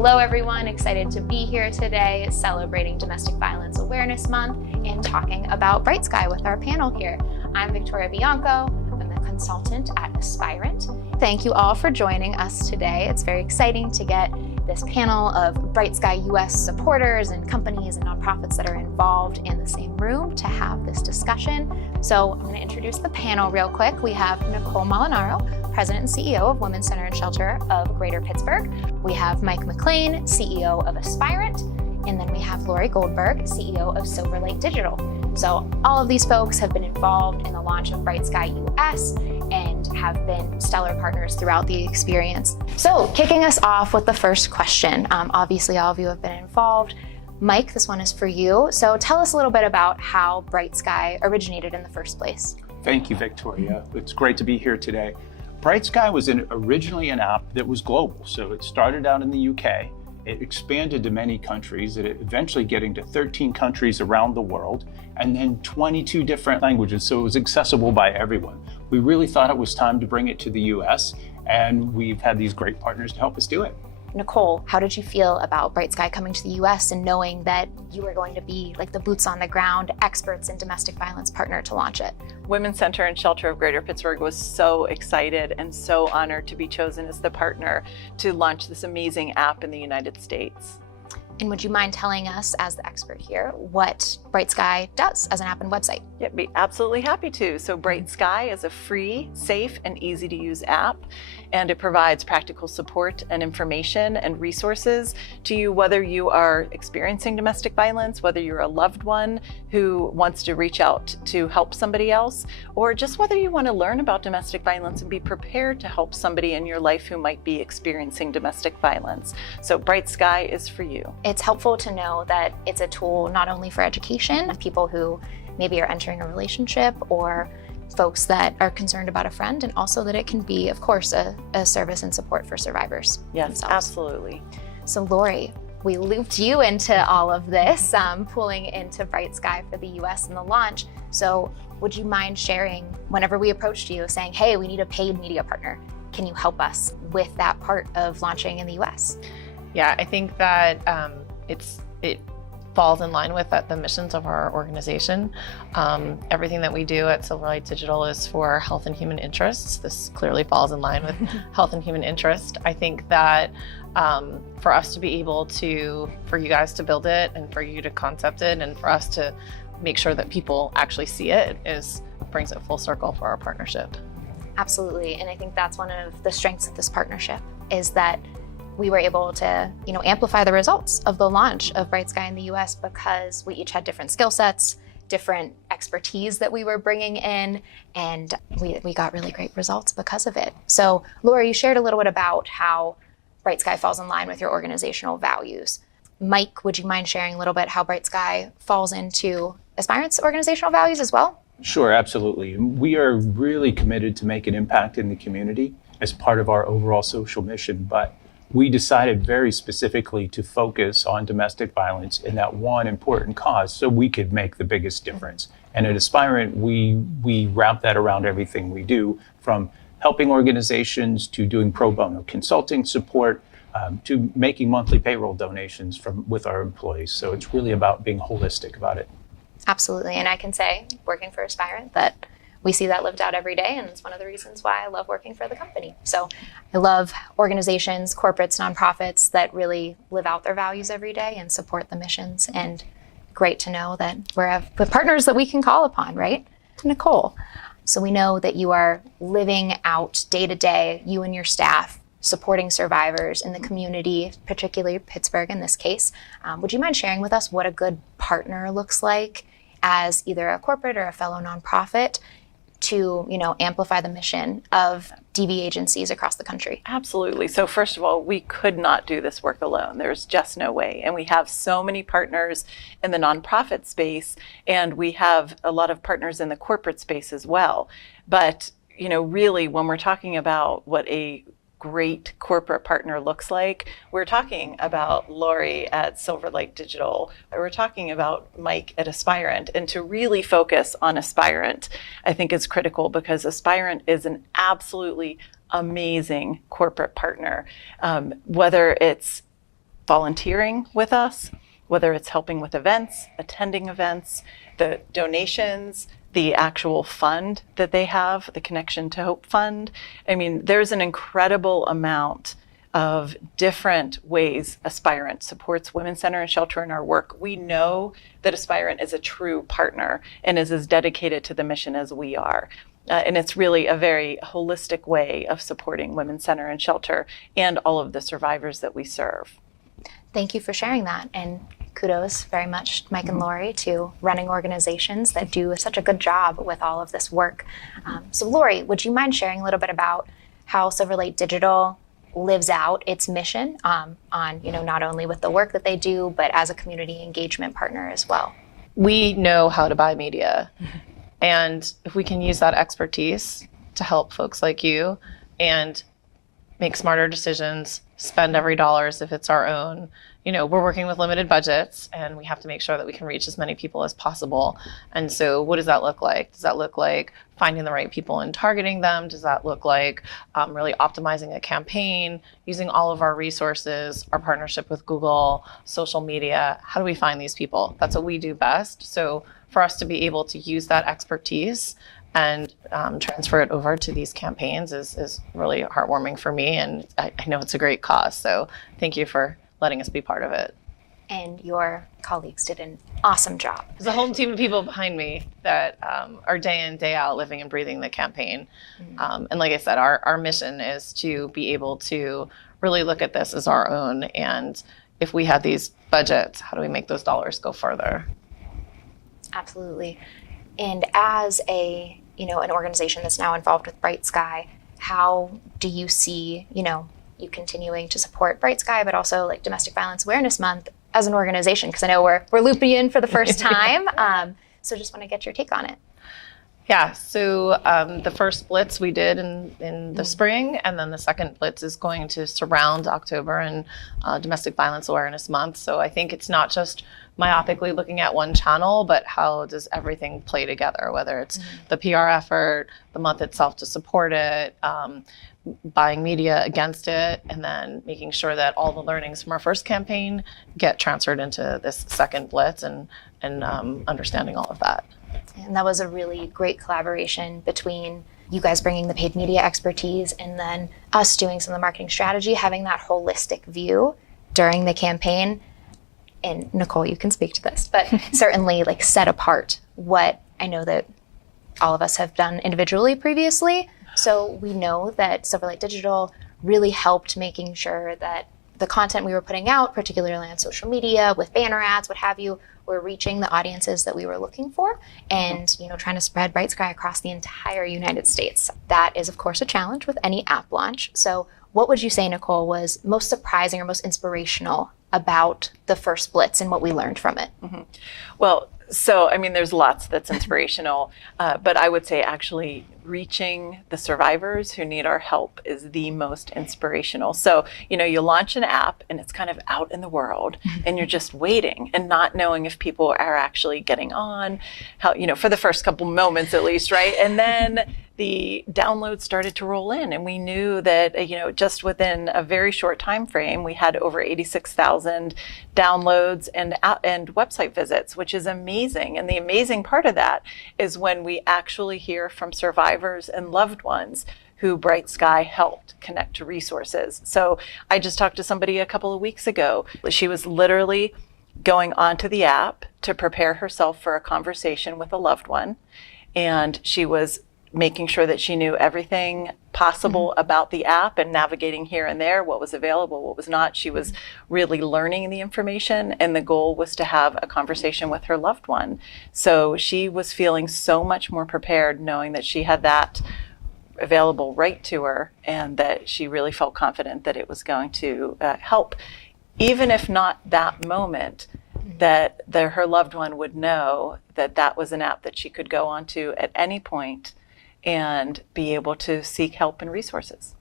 Hello everyone, excited to be here today celebrating Domestic Violence Awareness Month and talking about Bright Sky with our panel here. I'm Victoria Bianco, I'm the consultant at Aspirant. Thank you all for joining us today. It's very exciting to get this panel of Bright Sky US supporters and companies and nonprofits that are involved in the same room to have this discussion. So I'm going to introduce the panel real quick. We have Nicole Molinaro, President and CEO of Women's Center and Shelter of Greater Pittsburgh. We have Mike McLean, CEO of Aspirant. And then we have Lori Goldberg, CEO of Silver Lake Digital. So all of these folks have been involved in the launch of Bright Sky US and have been stellar partners throughout the experience. So kicking us off with the first question, obviously all of you have been involved. Mike, this one is for you. So tell us a little bit about how Bright Sky originated in the first place. Thank you, Victoria. It's great to be here today. Bright Sky was originally an app that was global. So it started out in the UK. It expanded to many countries, eventually getting to 13 countries around the world, and then 22 different languages, so it was accessible by everyone. We really thought it was time to bring it to the US, and we've had these great partners to help us do it. Nicole, how did you feel about Bright Sky coming to the US and knowing that you were going to be like the boots on the ground experts in domestic violence partner to launch it? Women's Center and Shelter of Greater Pittsburgh was so excited and so honored to be chosen as the partner to launch this amazing app in the United States. And would you mind telling us, as the expert here, what Bright Sky does as an app and website? Yeah, be absolutely happy to. So Bright Sky is a free, safe, and easy to use app, and it provides practical support and information and resources to you, whether you are experiencing domestic violence, whether you're a loved one who wants to reach out to help somebody else, or just whether you want to learn about domestic violence and be prepared to help somebody in your life who might be experiencing domestic violence. So Bright Sky is for you. It's helpful to know that it's a tool not only for education, people who maybe are entering a relationship or folks that are concerned about a friend, and also that it can be, of course, a service and support for survivors. Yes, themselves. Absolutely. So Lori, we looped you into all of this, pulling into Bright Sky for the US and the launch. So would you mind sharing, whenever we approached you saying, hey, we need a paid media partner, can you help us with that part of launching in the US? Yeah, I think that it falls in line with the missions of our organization. Everything that we do at Silver Lake Digital is for health and human interests. This clearly falls in line with health and human interest. I think that for us to be able to, for you guys to build it and for you to concept it and for us to make sure that people actually see it brings it full circle for our partnership. Absolutely, and I think that's one of the strengths of this partnership is that we were able to, amplify the results of the launch of Bright Sky in the US because we each had different skill sets, different expertise that we were bringing in, and we got really great results because of it. So Laura, you shared a little bit about how Bright Sky falls in line with your organizational values. Mike, would you mind sharing a little bit how Bright Sky falls into Aspirant's organizational values as well? Sure, absolutely. We are really committed to make an impact in the community as part of our overall social mission, but we decided very specifically to focus on domestic violence in that one important cause so we could make the biggest difference. And at Aspirant, we wrap that around everything we do, from helping organizations to doing pro bono consulting support, to making monthly payroll donations with our employees. So it's really about being holistic about it. Absolutely, and I can say, working for Aspirant, that we see that lived out every day, and it's one of the reasons why I love working for the company. So I love organizations, corporates, nonprofits that really live out their values every day and support the missions, and great to know that we're with partners that we can call upon, right? Nicole, so we know that you are living out day to day, you and your staff, supporting survivors in the community, particularly Pittsburgh in this case. Would you mind sharing with us what a good partner looks like as either a corporate or a fellow nonprofit to, amplify the mission of DV agencies across the country? Absolutely. So first of all, we could not do this work alone. There's just no way. And we have so many partners in the nonprofit space, and we have a lot of partners in the corporate space as well. But, really, when we're talking about what a great corporate partner looks like, we're talking about Lori at Silver Lake Digital, we're talking about Mike at Aspirant, and to really focus on Aspirant, I think is critical because Aspirant is an absolutely amazing corporate partner, whether it's volunteering with us, whether it's helping with events, attending events, the donations, the actual fund that they have, the Connection to Hope Fund. I mean, there's an incredible amount of different ways Aspirant supports Women's Center and Shelter in our work. We know that Aspirant is a true partner and is as dedicated to the mission as we are. And it's really a very holistic way of supporting Women's Center and Shelter and all of the survivors that we serve. Thank you for sharing that. And kudos very much, Mike and Lori, to running organizations that do such a good job with all of this work. So Lori, would you mind sharing a little bit about how Silver Lake Digital lives out its mission on, not only with the work that they do, but as a community engagement partner as well? We know how to buy media. And if we can use that expertise to help folks like you and make smarter decisions, spend every dollar as if it's our own. We're working with limited budgets and we have to make sure that we can reach as many people as possible. And so what does that look like? Does that look like finding the right people and targeting them? Does that look like really optimizing a campaign, using all of our resources, our partnership with Google, social media? How do we find these people? That's what we do best. So for us to be able to use that expertise and transfer it over to these campaigns is really heartwarming for me. And I know it's a great cause. So thank you for letting us be part of it. And your colleagues did an awesome job. There's a whole team of people behind me that are day in, day out living and breathing the campaign. And like I said, our mission is to be able to really look at this as our own. And if we have these budgets, how do we make those dollars go further? Absolutely. And as an organization that's now involved with Bright Sky, how do you see, you continuing to support Bright Sky, but also like Domestic Violence Awareness Month as an organization? Because I know we're looping you in for the first time. So just want to get your take on it. Yeah, so the first Blitz we did in the spring, and then the second Blitz is going to surround October and Domestic Violence Awareness Month. So I think it's not just myopically looking at one channel, but how does everything play together, whether it's the PR effort, the month itself to support it, buying media against it, and then making sure that all the learnings from our first campaign get transferred into this second Blitz and understanding all of that. And that was a really great collaboration between you guys bringing the paid media expertise and then us doing some of the marketing strategy, having that holistic view during the campaign. And Nicole, you can speak to this, but certainly like set apart what I know that all of us have done individually previously. So we know that Silver Lake Digital really helped making sure that the content we were putting out, particularly on social media with banner ads, what have you, were reaching the audiences that we were looking for and, trying to spread Bright Sky across the entire United States. That is, of course, a challenge with any app launch. So what would you say, Nicole, was most surprising or most inspirational about the first Blitz and what we learned from it? Well, so, there's lots that's inspirational, but I would say actually reaching the survivors who need our help is the most inspirational. So, you launch an app and it's kind of out in the world and you're just waiting and not knowing if people are actually getting on, how, for the first couple moments at least, right? And then the downloads started to roll in and we knew that, just within a very short time frame, we had over 86,000 downloads and website visits, which is amazing. And the amazing part of that is when we actually hear from survivors and loved ones who Bright Sky helped connect to resources. So I just talked to somebody a couple of weeks ago. She was literally going onto the app to prepare herself for a conversation with a loved one. And she was making sure that she knew everything possible about the app and navigating here and there, what was available, what was not. She was really learning the information, and the goal was to have a conversation with her loved one. So she was feeling so much more prepared, knowing that she had that available right to her and that she really felt confident that it was going to help, even if not that moment, that her loved one would know that that was an app that she could go onto at any point and be able to seek help and resources.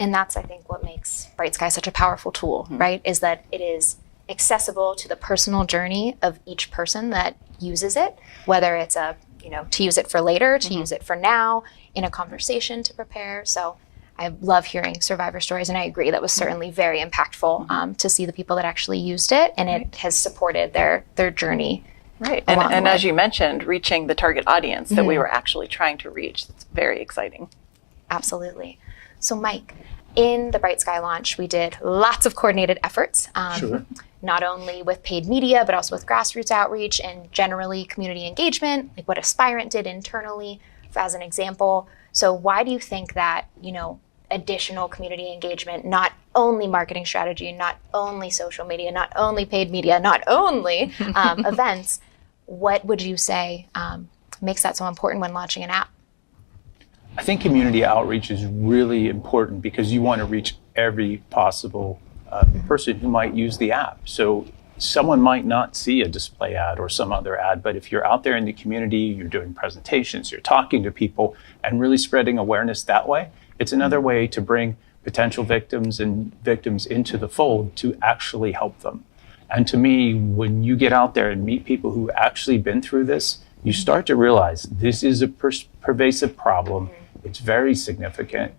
And that's, I think, what makes Bright Sky such a powerful tool, right? Is that it is accessible to the personal journey of each person that uses it, whether it's to use it for later, to use it for now, in a conversation to prepare. So I love hearing survivor stories, and I agree that was certainly very impactful to see the people that actually used it, and it has supported their journey. Right, and as you mentioned, reaching the target audience that we were actually trying to reach. It's very exciting. Absolutely. So Mike, in the Bright Sky launch, we did lots of coordinated efforts, not only with paid media, but also with grassroots outreach and generally community engagement, like what Aspirant did internally, as an example. So why do you think that, additional community engagement, not only marketing strategy, not only social media, not only paid media, not only events, what would you say makes that so important when launching an app? I think community outreach is really important because you want to reach every possible person who might use the app. So someone might not see a display ad or some other ad, but if you're out there in the community, you're doing presentations, you're talking to people and really spreading awareness that way, it's another way to bring potential victims and victims into the fold to actually help them. And to me, when you get out there and meet people who actually been through this, you start to realize this is a pervasive problem. It's very significant.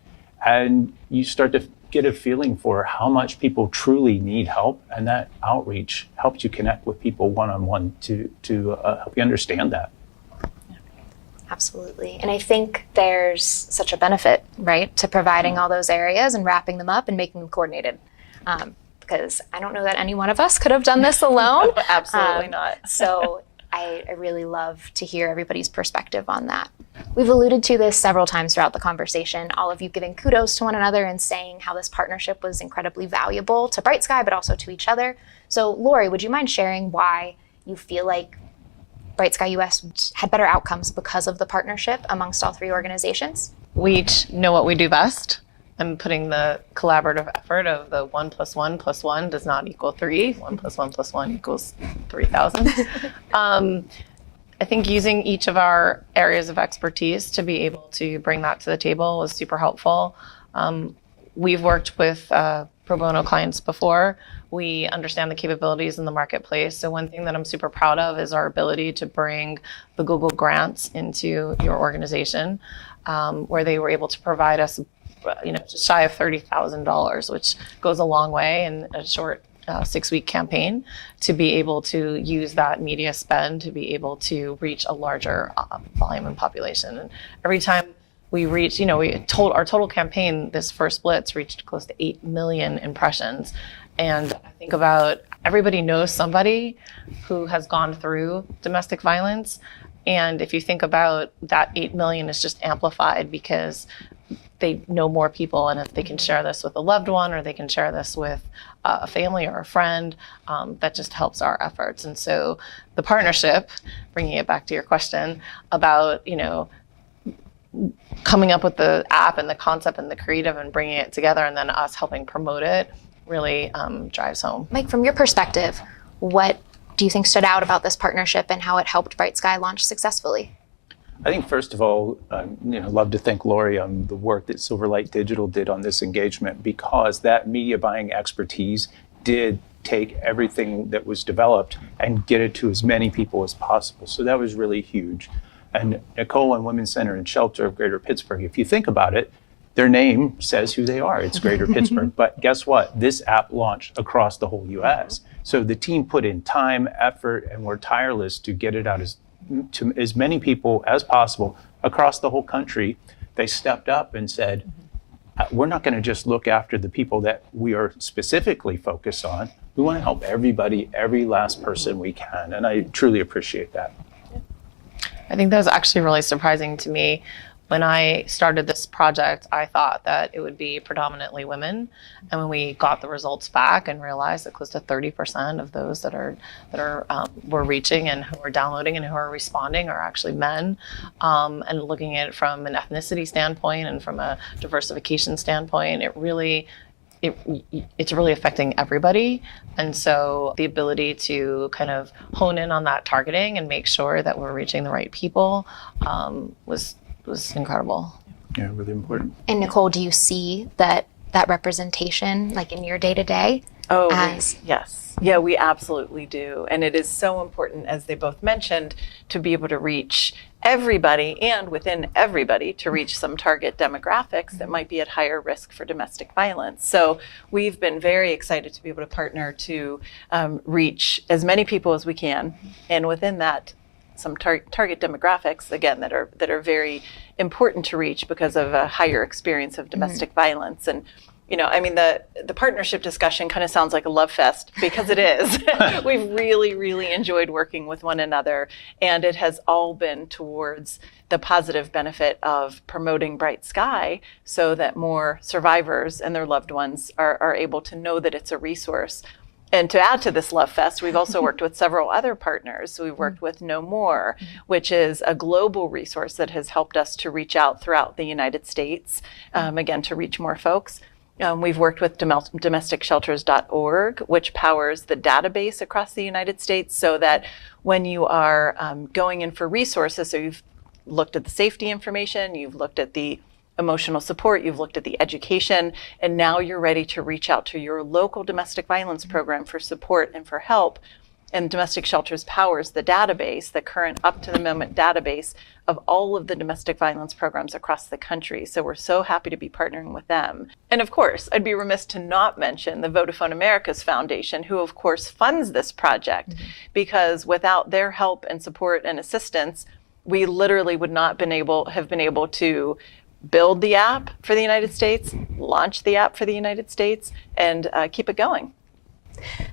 And you start to get a feeling for how much people truly need help. And that outreach helps you connect with people one-on-one to help you understand that. Absolutely. And I think there's such a benefit, right, to providing all those areas and wrapping them up and making them coordinated. Because I don't know that any one of us could have done this alone. Absolutely not. So I really love to hear everybody's perspective on that. We've alluded to this several times throughout the conversation, all of you giving kudos to one another and saying how this partnership was incredibly valuable to Bright Sky, but also to each other. So Lori, would you mind sharing why you feel like Bright Sky US had better outcomes because of the partnership amongst all three organizations? We each know what we do best. I'm putting the collaborative effort of the 1 + 1 + 1 does not equal 3. 1 + 1 + 1 equals 3,000. I think using each of our areas of expertise to be able to bring that to the table was super helpful. We've worked with pro bono clients before. We understand the capabilities in the marketplace. So one thing that I'm super proud of is our ability to bring the Google grants into your organization, where they were able to provide us just shy of $30,000, which goes a long way in a short 6-week campaign to be able to use that media spend to be able to reach a larger volume and population. And every time we reach, our total campaign, this first Blitz, reached close to 8 million impressions. And I think about everybody knows somebody who has gone through domestic violence. And if you think about that 8 million is just amplified because they know more people, and if they can share this with a loved one or they can share this with a family or a friend, that just helps our efforts. And so the partnership, bringing it back to your question about, coming up with the app and the concept and the creative and bringing it together and then us helping promote it really drives home. Mike, from your perspective, what do you think stood out about this partnership and how it helped Bright Sky launch successfully? I think first of all, love to thank Lori on the work that Silverlight Digital did on this engagement, because that media buying expertise did take everything that was developed and get it to as many people as possible. So that was really huge. And Nicole and Women's Center and Shelter of Greater Pittsburgh, if you think about it, their name says who they are. It's Greater Pittsburgh. But guess what? This app launched across the whole US. So the team put in time, effort, and were tireless to get it out to as many people as possible across the whole country. They stepped up and said, we're not going to just look after the people that we are specifically focused on. We want to help everybody, every last person we can. And I truly appreciate that. I think that was actually really surprising to me. When I started this project, I thought that it would be predominantly women. And when we got the results back and realized that close to 30% of those that we're reaching and who are downloading and who are responding are actually men, and looking at it from an ethnicity standpoint and from a diversification standpoint, it's really affecting everybody. And so the ability to kind of hone in on that targeting and make sure that we're reaching the right people was incredible. Yeah, really important. And Nicole, do you see that representation like in your day-to-day? Yes. Yeah, we absolutely do. And it is so important, as they both mentioned, to be able to reach everybody and within everybody to reach some target demographics that might be at higher risk for domestic violence. So we've been very excited to be able to partner to reach as many people as we can, and within that, some target demographics, again, that are very important to reach because of a higher experience of domestic violence. And I mean, the partnership discussion kind of sounds like a love fest, because it is. We've really, really enjoyed working with one another, and it has all been towards the positive benefit of promoting Bright Sky so that more survivors and their loved ones are able to know that it's a resource. And to add to this love fest, we've also worked with several other partners. So we've worked with Know More, which is a global resource that has helped us to reach out throughout the United States, again, to reach more folks. We've worked with domesticshelters.org, which powers the database across the United States, so that when you are going in for resources, so you've looked at the safety information, you've looked at the emotional support, you've looked at the education, and now you're ready to reach out to your local domestic violence program for support and for help. And Domestic Shelters powers the database, the current up-to-the-moment database of all of the domestic violence programs across the country. So we're so happy to be partnering with them. And of course, I'd be remiss to not mention the Vodafone Americas Foundation, who of course funds this project, because without their help and support and assistance, we literally would not have been able to build the app for the United States, launch the app for the United States, and keep it going.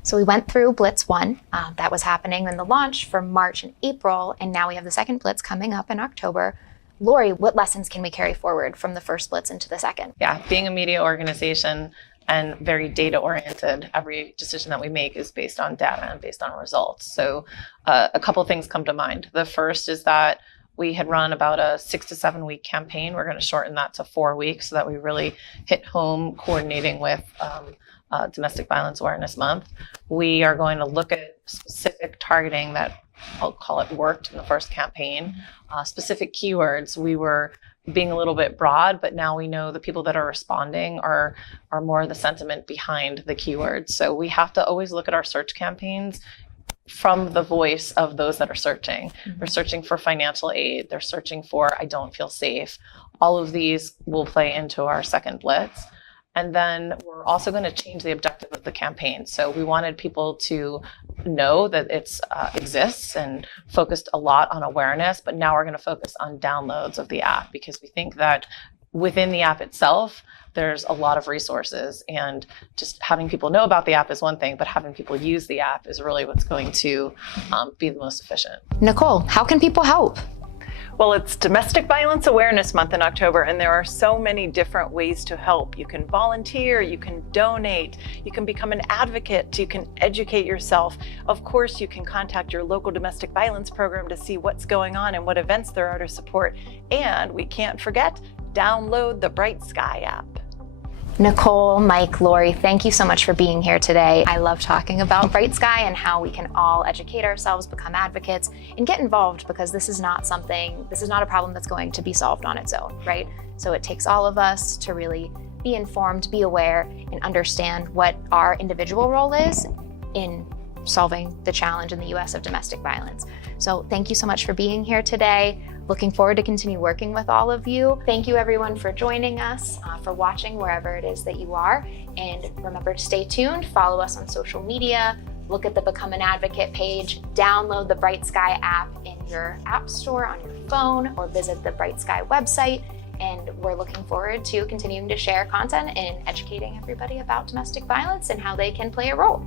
So we went through Blitz 1, that was happening in the launch for March and April, and now we have the second Blitz coming up in October. Lori, what lessons can we carry forward from the first Blitz into the second? Yeah, being a media organization and very data oriented, every decision that we make is based on data and based on results. So a couple things come to mind. The first is that we had run about a 6 to 7 week campaign. We're going to shorten that to 4 weeks so that we really hit home coordinating with Domestic Violence Awareness Month. We are going to look at specific targeting that, I'll call it, worked in the first campaign. Specific keywords, we were being a little bit broad, but now we know the people that are responding are more the sentiment behind the keywords. So we have to always look at our search campaigns from the voice of those that are searching. They're searching for financial aid. They're searching for, I don't feel safe. All of these will play into our second Blitz. And then we're also going to change the objective of the campaign. So we wanted people to know that it exists and focused a lot on awareness, but now we're going to focus on downloads of the app, because we think that within the app itself, there's a lot of resources, and just having people know about the app is one thing, but having people use the app is really what's going to be the most efficient. Nicole, how can people help? Well, it's Domestic Violence Awareness Month in October, and there are so many different ways to help. You can volunteer, you can donate, you can become an advocate, you can educate yourself. Of course, you can contact your local domestic violence program to see what's going on and what events there are to support. And we can't forget, download the Bright Sky app. Nicole, Mike, Lori, thank you so much for being here today. I love talking about Bright Sky and how we can all educate ourselves, become advocates, and get involved, because this is not a problem that's going to be solved on its own, right? So it takes all of us to really be informed, be aware, and understand what our individual role is in solving the challenge in the US of domestic violence. So thank you so much for being here today. Looking forward to continue working with all of you. Thank you everyone for joining us, for watching wherever it is that you are. And remember to stay tuned, follow us on social media, look at the Become an Advocate page, download the Bright Sky app in your app store on your phone, or visit the Bright Sky website. And we're looking forward to continuing to share content and educating everybody about domestic violence and how they can play a role.